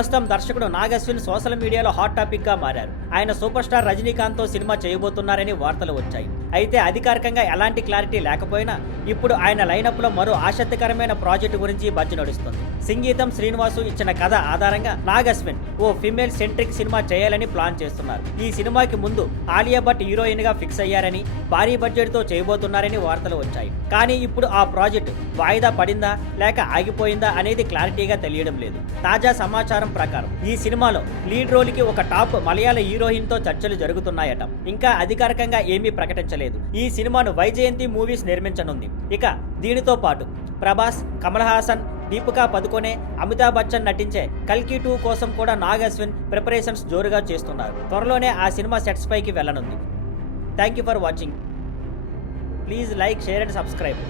ప్రస్తుతం దర్శకుడు నాగ్ అశ్విన్ సోషల్ మీడియాలో హాట్ టాపిక్ గా మారారు. ఆయన సూపర్ స్టార్ రజనీకాంత్ తో సినిమా చేయబోతున్నారని వార్తలు వచ్చాయి. అయితే అధికారికంగా ఎలాంటి క్లారిటీ లేకపోయినా ఇప్పుడు ఆయన లైనప్ లో మరో ఆసక్తికరమైన ప్రాజెక్టు గురించి బజ్జు నడుస్తుంది. సంగీతం శ్రీనివాసు ఇచ్చిన కథ ఆధారంగా నాగ్ అశ్విన్ ఓ ఫిమేల్ సెంట్రిక్ సినిమా చేయాలని ప్లాన్ చేస్తున్నారు. ఈ సినిమాకి ముందు ఆలియా భట్ హీరోయిన్ గా ఫిక్స్ అయ్యారని, భారీ బడ్జెట్ తో చేయబోతున్నారని వార్తలు వచ్చాయి. కానీ ఇప్పుడు ఆ ప్రాజెక్టు వాయిదా పడిందా లేక ఆగిపోయిందా అనేది క్లారిటీగా తెలియడం లేదు. తాజా సమాచారం ప్రకారం ఈ సినిమాలో లీడ్ రోల్ కి ఒక టాప్ మలయాళ హీరోయిన్ తో చర్చలు జరుగుతున్నాయట. ఇంకా అధికారికంగా ఏమీ ప్రకటించలేదు. ఈ సినిమాను వైజయంతి మూవీస్ నిర్మించనుంది. ఇక దీనితో పాటు ప్రభాస్, కమల్ హాసన్, దీపికా పదుకొనే, అమితాబ్ బచ్చన్ నటించే కల్కి 2 కోసం కూడా నాగ్ అశ్విన్ ప్రిపరేషన్స్ జోరుగా చేస్తున్నారు. త్వరలోనే ఆ సినిమా సెట్స్ పైకి వెళ్ళనుంది. Thank you for watching. Please like, share and subscribe.